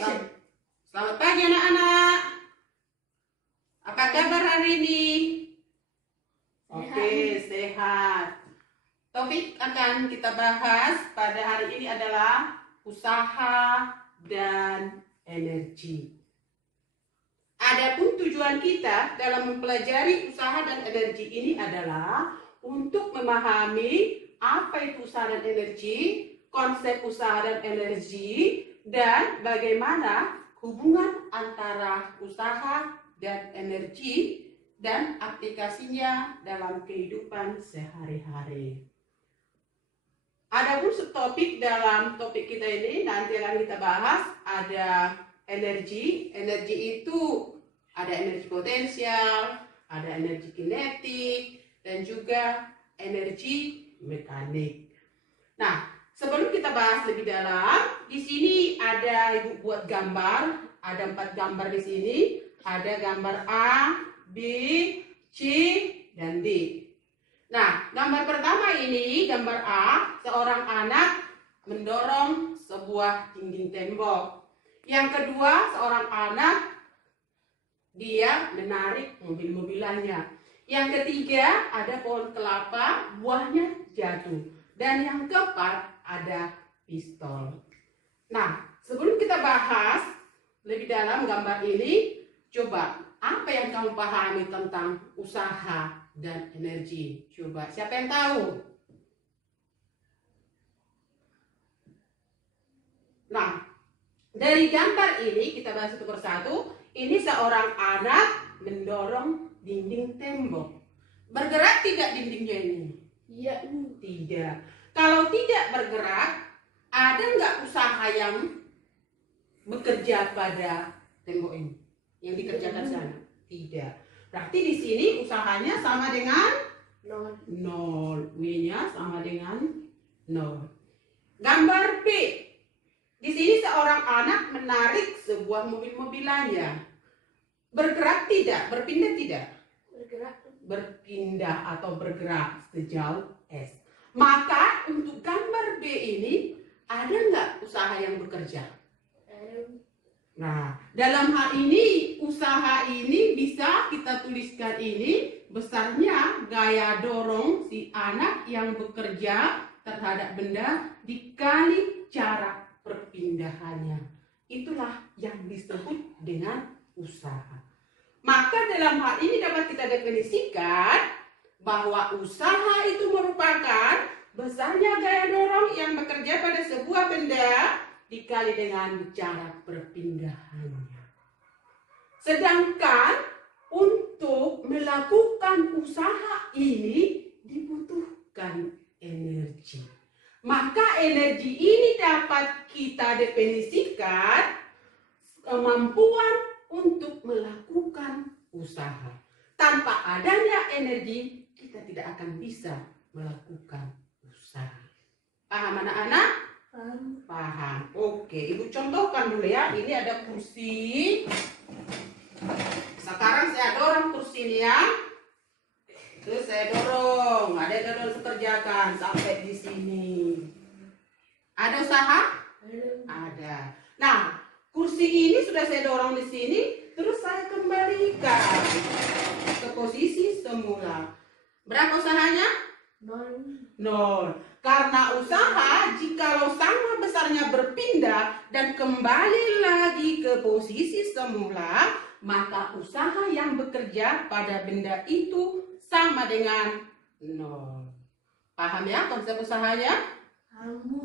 Action. Selamat pagi anak-anak. Apa kabar hari ini? Oke, sehat. Topik akan kita bahas pada hari ini adalah usaha dan energi. Adapun tujuan kita dalam mempelajari usaha dan energi ini adalah untuk memahami apa itu usaha dan energi, konsep usaha dan energi, dan bagaimana hubungan antara usaha dan energi dan aplikasinya dalam kehidupan sehari-hari. Adapun subtopik dalam topik kita ini nanti akan kita bahas ada energi. Energi itu ada energi potensial, ada energi kinetik, dan juga energi mekanik. Nah, sebelum kita bahas lebih dalam, di sini ada Ibu buat gambar, ada 4 gambar di sini, ada gambar A, B, C, dan D. Nah, gambar pertama ini, gambar A, seorang anak mendorong sebuah dinding tembok. Yang kedua, seorang anak dia menarik mobil-mobilannya. Yang ketiga, ada pohon kelapa, buahnya jatuh. Dan yang keempat, ada pistol. Nah, sebelum kita bahas lebih dalam gambar ini, coba apa yang kamu pahami tentang usaha dan energi? Coba, siapa yang tahu? Nah, dari gambar ini kita bahas satu persatu. Ini seorang anak mendorong dinding tembok. Bergerak tidak dindingnya ini? Iya. Tidak. Kalau tidak bergerak, ada nggak usaha yang bekerja pada tembok ini? Yang dikerjakan sana? Tidak. Berarti di sini usahanya sama dengan 0. W-nya sama dengan 0. Gambar B. Di sini seorang anak menarik sebuah mobil-mobilannya. Bergerak tidak? Berpindah tidak? Bergerak. Berpindah atau bergerak sejauh S. Maka untuk gambar B ini ada nggak usaha yang bekerja? Nah, dalam hal ini usaha ini bisa kita tuliskan ini besarnya gaya dorong si anak yang bekerja terhadap benda dikali cara perpindahannya. Itulah yang disebut dengan usaha. Maka dalam hal ini dapat kita definisikan bahwa usaha itu merupakan besarnya gaya dorong yang bekerja pada sebuah benda dikali dengan cara perpindahannya. Sedangkan untuk melakukan usaha ini dibutuhkan energi. Maka energi ini dapat kita definisikan kemampuan untuk melakukan usaha. Tanpa adanya energi, kita tidak akan bisa melakukan usaha. Paham anak-anak? Paham. Oke, Ibu contohkan dulu ya. Ini ada kursi. Sekarang saya dorong kursi ini ya. Terus saya dorong. Ada yang dorong kerjakan sampai di sini. Ada usaha? Ada. Nah, kursi ini sudah saya dorong di sini. Terus saya kembalikan ke posisi semula. Berapa usahanya? 0. Karena usaha jikalau sama besarnya berpindah dan kembali lagi ke posisi semula, maka usaha yang bekerja pada benda itu sama dengan 0. Paham ya konsep usahanya?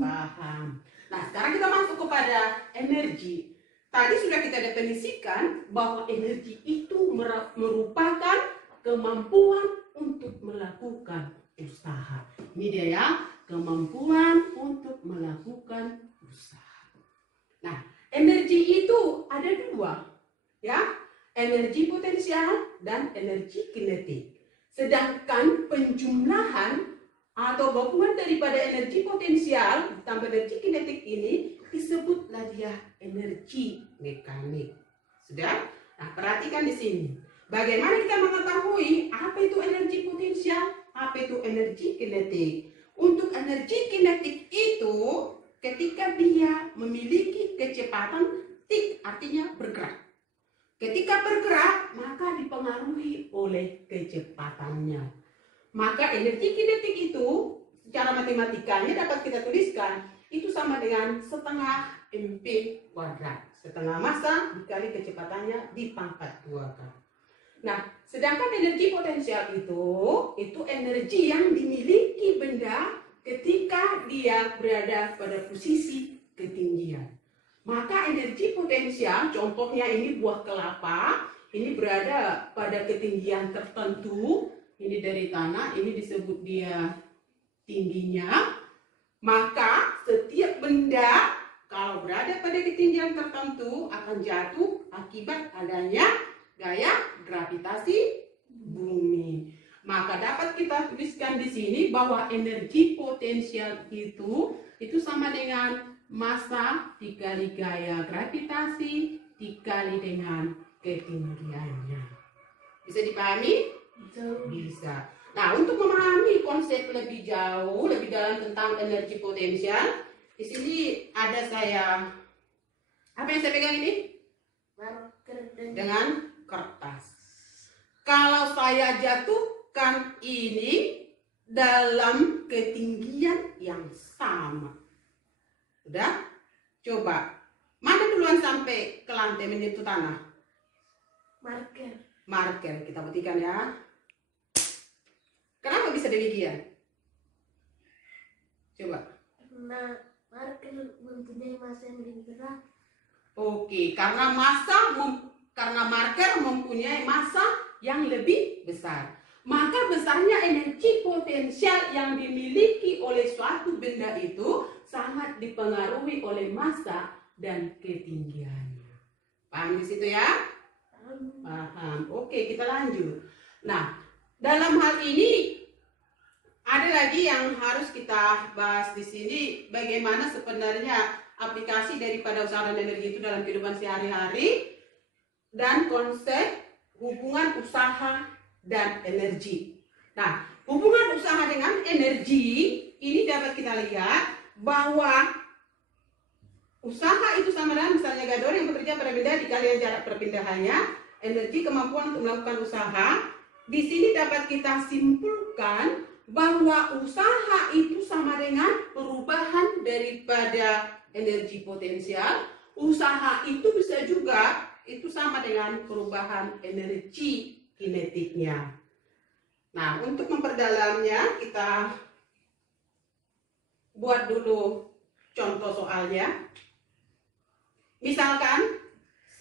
Paham. Nah, sekarang kita masuk kepada energi. Tadi sudah kita definisikan bahwa energi itu merupakan kemampuan untuk melakukan usaha. Ini dia ya, kemampuan untuk melakukan usaha. Nah, energi itu ada 2, ya, energi potensial dan energi kinetik. Sedangkan penjumlahan atau gabungan daripada energi potensial tambah energi kinetik ini disebutlah dia energi mekanik. Sudah? Nah, perhatikan di sini. Bagaimana kita mengetahui apa itu energi potensial, apa itu energi kinetik? Untuk energi kinetik itu ketika dia memiliki kecepatan tik artinya bergerak. Ketika bergerak, maka dipengaruhi oleh kecepatannya. Maka energi kinetik itu secara matematikanya dapat kita tuliskan itu sama dengan setengah mp kuadrat. Setengah massa dikali kecepatannya dipangkat 2 kali. Nah, sedangkan energi potensial itu energi yang dimiliki benda ketika dia berada pada posisi ketinggian. Maka energi potensial, contohnya ini buah kelapa, ini berada pada ketinggian tertentu, ini dari tanah, ini disebut dia tingginya. Maka setiap benda kalau berada pada ketinggian tertentu akan jatuh akibat adanya gaya gravitasi bumi. Maka dapat kita tuliskan di sini bahwa energi potensial itu sama dengan massa dikali gaya gravitasi dikali dengan ketinggiannya. Bisa dipahami? Bisa. Nah, untuk memahami konsep lebih jauh, lebih dalam tentang energi potensial, di sini ada saya, apa yang saya pegang ini? Dengan kertas. Kalau saya jatuhkan ini dalam ketinggian yang sama, udah? Coba, mana duluan sampai ke lantai menyentuh tanah? Marker, kita buktikan ya. Kenapa bisa demikian? Coba. Karena marker mempunyai massa yang lebih berat. Oke, karena marker mempunyai massa yang lebih besar. Maka besarnya energi potensial yang dimiliki oleh suatu benda itu sangat dipengaruhi oleh massa dan ketinggiannya. Paham di situ ya? Paham. Oke, kita lanjut. Nah, dalam hal ini ada lagi yang harus kita bahas di sini, bagaimana sebenarnya aplikasi daripada usaha dan energi itu dalam kehidupan sehari-hari dan konsep hubungan usaha dan energi. Nah, hubungan usaha dengan energi ini dapat kita lihat bahwa usaha itu sama dengan misalnya Gador yang bekerja pada benda dikali jarak perpindahannya, energi kemampuan untuk melakukan usaha. Di sini dapat kita simpulkan bahwa usaha itu sama dengan perubahan daripada energi potensial. Usaha itu bisa juga itu sama dengan perubahan energi kinetiknya. Nah, untuk memperdalamnya kita buat dulu contoh soalnya. Misalkan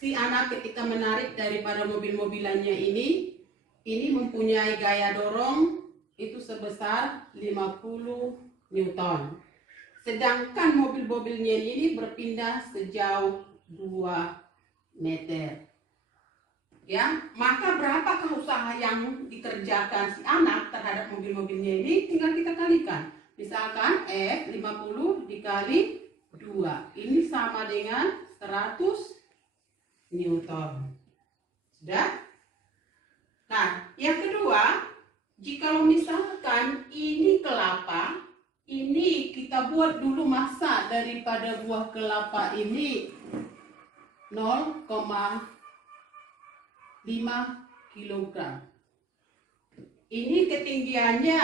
si anak ketika menarik daripada mobil-mobilannya ini mempunyai gaya dorong itu sebesar 50 Newton. Sedangkan mobil-mobilnya ini berpindah sejauh 2 meter. Ya, maka berapakah usaha yang dikerjakan si anak terhadap mobil-mobilnya ini? Tinggal kita kalikan. Misalkan F 50 dikali 2. Ini sama dengan 100 Newton. Sudah? Nah, yang kedua, jika misalkan ini kelapa, ini kita buat dulu massa daripada buah kelapa ini 0,5 kg. Ini ketinggiannya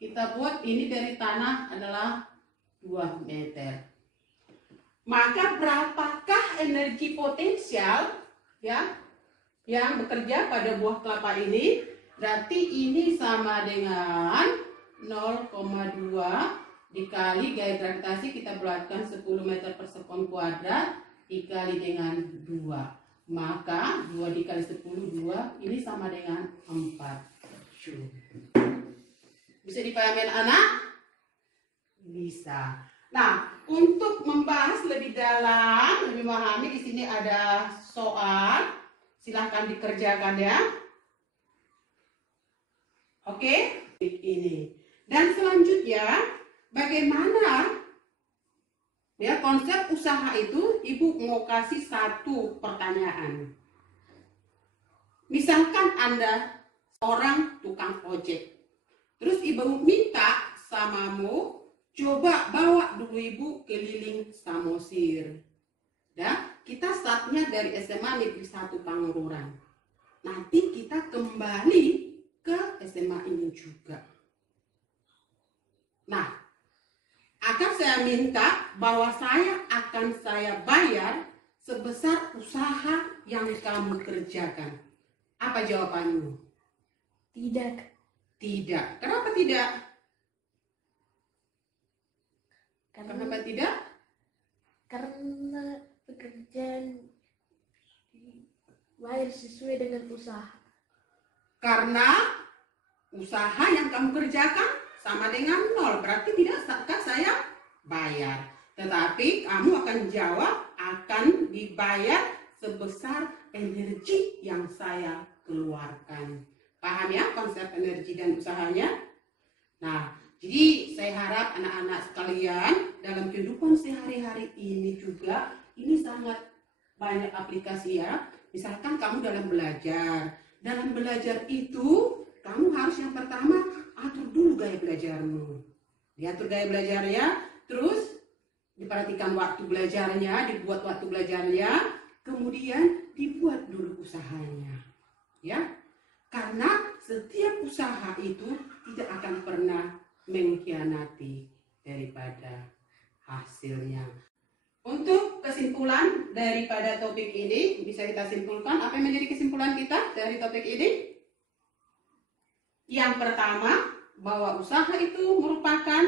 kita buat ini dari tanah adalah 2 meter. Maka berapakah energi potensial ya yang bekerja pada buah kelapa ini? Berarti ini sama dengan 0,2 dikali gaya gravitasi kita bulatkan 10 meter per sekon kuadrat dikali dengan 2. Maka 2 dikali 10, 2 ini sama dengan 4 Joule. Bisa dipahami anak? Bisa. Nah, untuk membahas lebih dalam, lebih memahami, di sini ada soal. Silahkan dikerjakan ya. Oke, ini. Dan selanjutnya, bagaimana ya konsep usaha itu? Ibu mau kasih satu pertanyaan. Misalkan Anda seorang tukang ojek. Terus ibu minta samamu, coba bawa dulu ibu keliling Samosir. Ya, kita startnya dari SMA Negeri 1 Pangururan. Nanti kita kembali ke SMA ini juga. Nah, akan saya minta bahwa saya bayar sebesar usaha yang kamu kerjakan. Apa jawabanmu? Tidak. Tidak. Kenapa tidak? Kenapa tidak? Karena pekerjaan dibayar sesuai dengan usaha. Karena usaha yang kamu kerjakan sama dengan nol, berarti tidak akan saya bayar. Tetapi kamu akan jawab akan dibayar sebesar energi yang saya keluarkan. Paham ya konsep energi dan usahanya? Nah, jadi saya harap anak-anak sekalian dalam kehidupan sehari-hari ini juga ini sangat banyak aplikasi ya. Misalkan kamu dalam belajar. Dalam belajar itu kamu harus yang pertama atur dulu gaya belajarmu. Diatur gaya belajarnya, terus diperhatikan waktu belajarnya, dibuat waktu belajarnya, kemudian dibuat dulu usahanya. Ya. Karena setiap usaha itu tidak akan pernah mengkhianati daripada hasilnya. Untuk kesimpulan daripada topik ini, bisa kita simpulkan apa yang menjadi kesimpulan kita dari topik ini? Yang pertama, bahwa usaha itu merupakan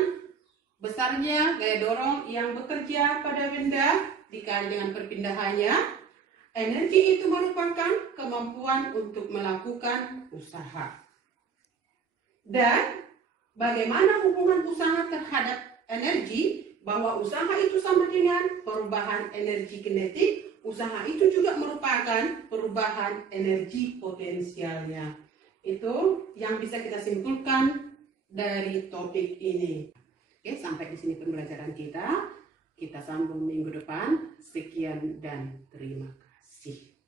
besarnya gaya dorong yang bekerja pada benda dikali dengan perpindahannya. Energi itu merupakan kemampuan untuk melakukan usaha. Dan bagaimana hubungan usaha terhadap energi? Bahwa usaha itu sama dengan perubahan energi kinetik. Usaha itu juga merupakan perubahan energi potensialnya. Itu yang bisa kita simpulkan dari topik ini. Oke, sampai di sini pembelajaran kita. Kita sambung minggu depan. Sekian dan terima kasih.